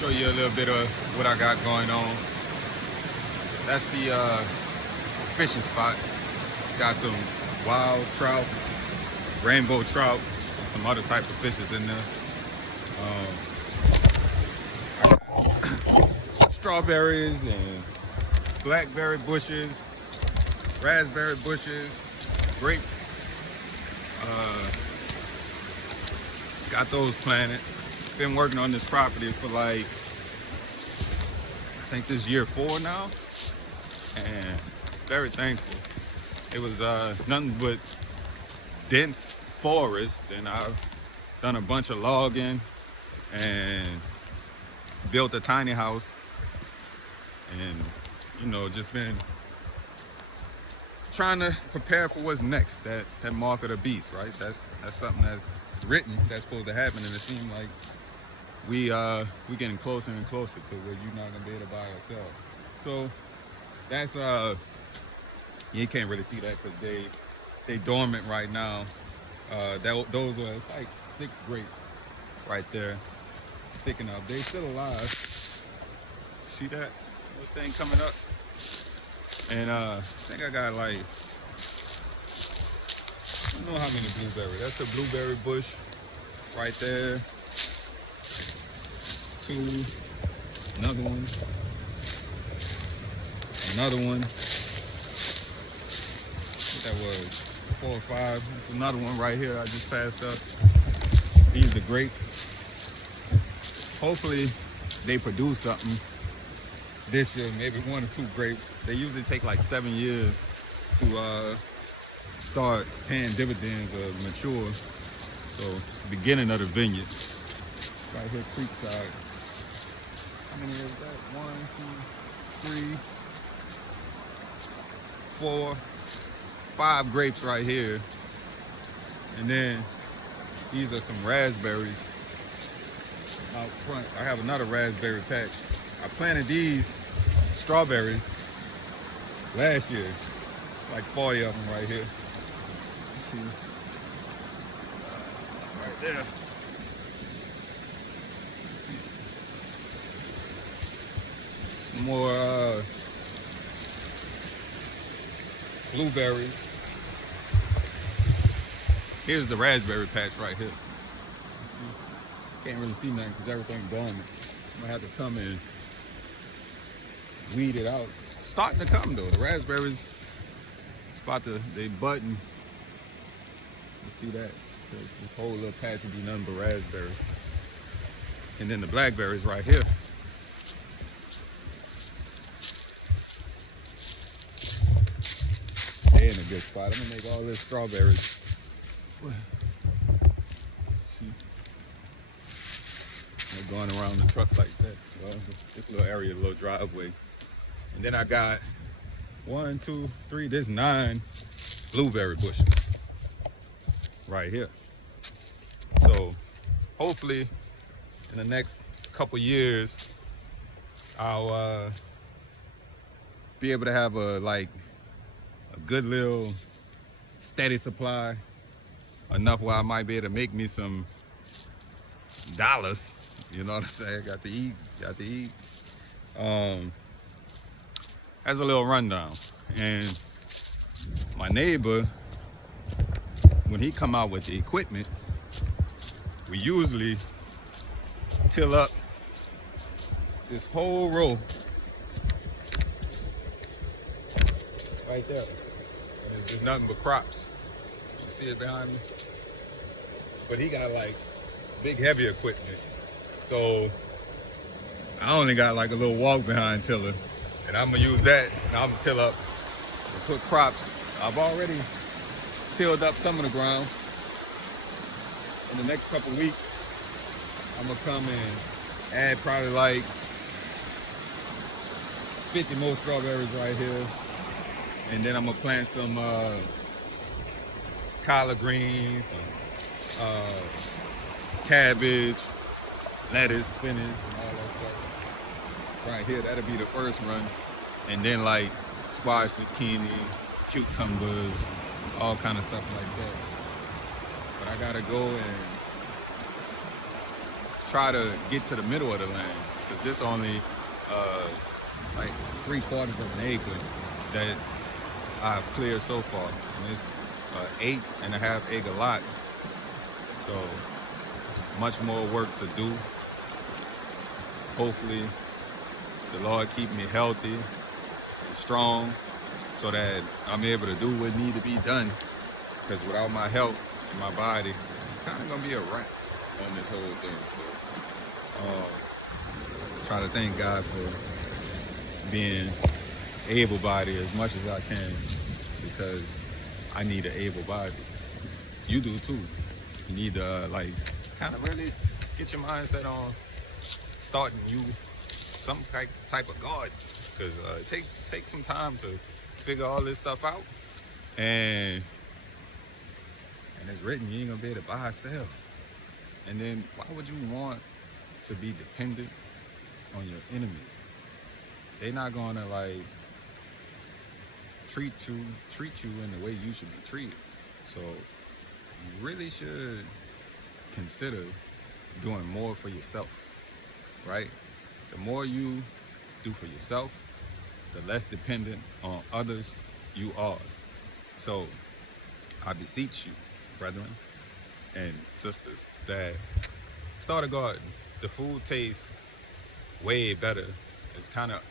show you a little bit of what I got going on. That's the fishing spot. It's got some wild trout, rainbow trout, and some other type of fishes in there. Some strawberries and blackberry bushes, raspberry bushes, grapes. Got those planted. Been working on this property for like, I think this year 4 now, and very thankful. It was nothing but dense forest, and I've done a bunch of logging and built a tiny house, and just been trying to prepare for what's next. That mark of the beast, right? That's something that's written, that's supposed to happen, and it seems like we getting closer and closer to where you're not gonna be able to buy or sell. So that's you can't really see that because they dormant right now. Those are, it's like 6 grapes right there sticking up. They still alive. See that little thing coming up? And I think I got like, I don't know how many blueberries. That's a blueberry bush right there. 2, another one, another one. I think that was 4 or 5. There's another one right here I just passed up. These are grapes. Hopefully they produce something this year, maybe 1 or 2 grapes. They usually take like 7 years to start paying dividends or mature. So it's the beginning of the vineyard. Right here, Creekside. How many is that? 1, 2, 3, 4, 5 grapes right here. And then these are some raspberries out front. I have another raspberry patch. I planted these strawberries last year. It's like 40 of them right here. Let's see. Right there. Let's see. Some more blueberries. Here's the raspberry patch right here. Let's see. Can't really see nothing because everything's dormant. I'm gonna have to come and weed it out. It's starting to come though. The raspberries, it's about to, they button. You see that? This whole little patch would be nothing but raspberries. And then the blackberries right here. They're in a good spot. I'm gonna make all this strawberries. See? They're going around the truck like that. Well, this little area, a little driveway. And then I got 1, 2, 3, there's 9 blueberry bushes right here. So hopefully in the next couple years, I'll be able to have a good little steady supply, enough where I might be able to make me some dollars. You know what I'm saying? Got to eat. That's a little rundown. And my neighbor, when he come out with the equipment, we usually till up this whole row right there. And it's just nothing but crops. You see it behind me? But he got like big heavy equipment. So I only got like a little walk behind tiller. And I'm gonna use that. I'm gonna till up and put crops. I've already tilled up some of the ground. In the next couple weeks, I'm gonna come and add probably like 50 more strawberries right here. And then I'm gonna plant some collard greens, cabbage, lettuce, spinach, and all that stuff. Right here, that'll be the first run. And then like squash, zucchini, cucumbers, all kind of stuff like that. But I gotta go and try to get to the middle of the land, because this only like 3/4 of an acre that I've cleared so far, and it's 8.5 acre lot. So much more work to do. Hopefully, the Lord keep me healthy and strong, so that I'm able to do what need to be done. Because without my health and my body, it's kind of gonna be a wrap on this whole thing. So, try to thank God for being able-bodied as much as I can, because I need an able body. You do too. You need to like kind of really get your mindset on starting you some type of garden, because take some time to figure all this stuff out, and it's written you ain't gonna be able to buy or sell. And then why would you want to be dependent on your enemies? They're not gonna like treat you in the way you should be treated. So you really should consider doing more for yourself, right? The more you do for yourself, the less dependent on others you are. So I beseech you, brethren and sisters, that start a garden. The food tastes way better. It's kind of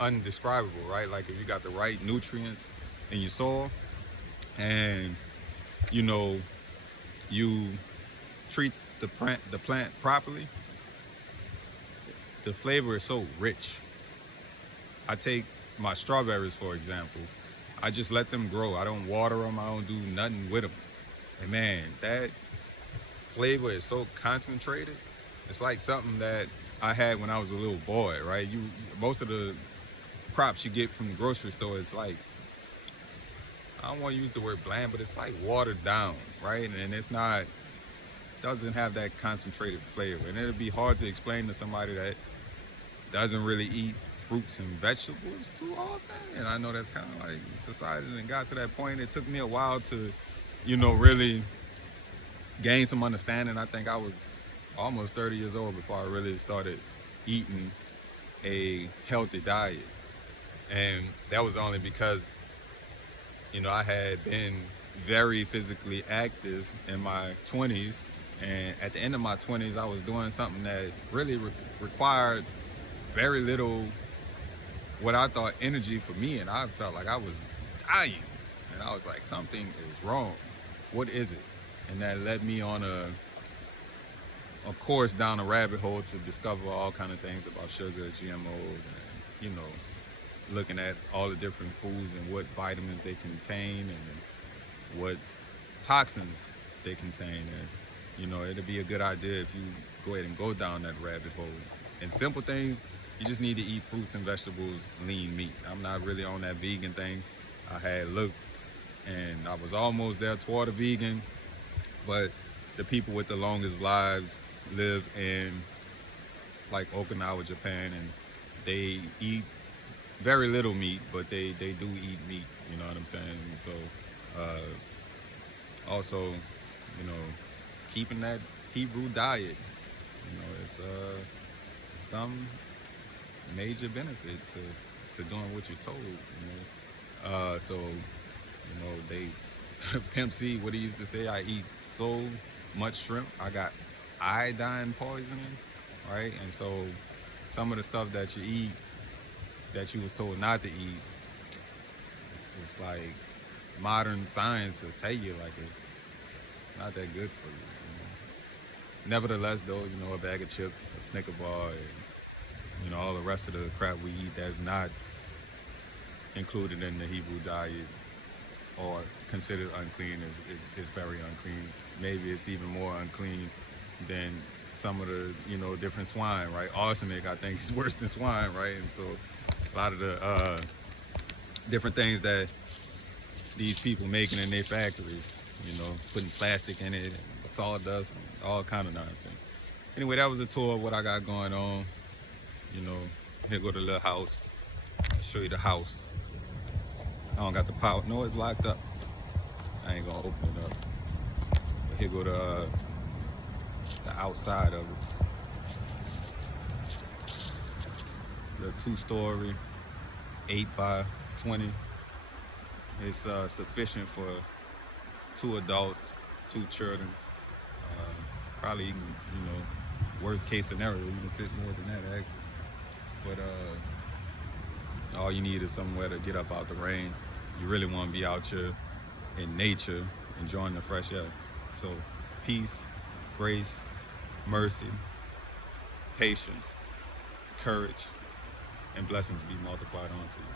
undescribable, right? Like if you got the right nutrients in your soil, and you treat the plant properly, the flavor is so rich. I take my strawberries, for example. I just let them grow. I don't water them. I don't do nothing with them. And man, that flavor is so concentrated. It's like something that I had when I was a little boy, right? Most of the crops you get from the grocery store is like, I don't want to use the word bland, but it's like watered down, right? And doesn't have that concentrated flavor. And it'll be hard to explain to somebody that doesn't really eat fruits and vegetables too often. And I know that's kind of like society and got to that point. It took me a while to, really gain some understanding. I think I was almost 30 years old before I really started eating a healthy diet. And that was only because, I had been very physically active in my 20s. And at the end of my 20s, I was doing something that really required very little, what I thought, energy for me. And I felt like I was dying. And I was like, something is wrong. What is it? And that led me on a course down a rabbit hole to discover all kind of things about sugar, GMOs, and, looking at all the different foods and what vitamins they contain and what toxins they contain. And, it'd be a good idea if you go ahead and go down that rabbit hole. And simple things, you just need to eat fruits and vegetables, lean meat. I'm not really on that vegan thing. I had looked, and I was almost there toward a vegan, but the people with the longest lives live in like Okinawa, Japan, and they eat very little meat, but they do eat meat, you know what I'm saying? So also, keeping that Hebrew diet, it's some major benefit to doing what you're told, so they Pimp C, what he used to say, I eat so much shrimp, I got iodine poisoning, right? And so some of the stuff that you eat that you was told not to eat, it's like modern science will tell you like it's not that good for you. Nevertheless, though, a bag of chips, a Snicker bar, and all the rest of the crap we eat that's not included in the Hebrew diet or considered unclean is very unclean. Maybe it's even more unclean than some of the different swine, right? Arsenic, I think, is worse than swine, right? And so a lot of the different things that these people making in their factories, putting plastic in it, and sawdust, and all kind of nonsense. Anyway, that was a tour of what I got going on. Here go the little house. I'll show you the house. I don't got the power. No, it's locked up. I ain't gonna open it up. But here go the outside of it. the 2-story, 8 by 20. It's sufficient for 2 adults, 2 children. Probably even, worst case scenario, even fit more than that actually. But all you need is somewhere to get up out the rain. You really want to be out here in nature, enjoying the fresh air. So peace, grace, mercy, patience, courage, and blessings be multiplied onto you.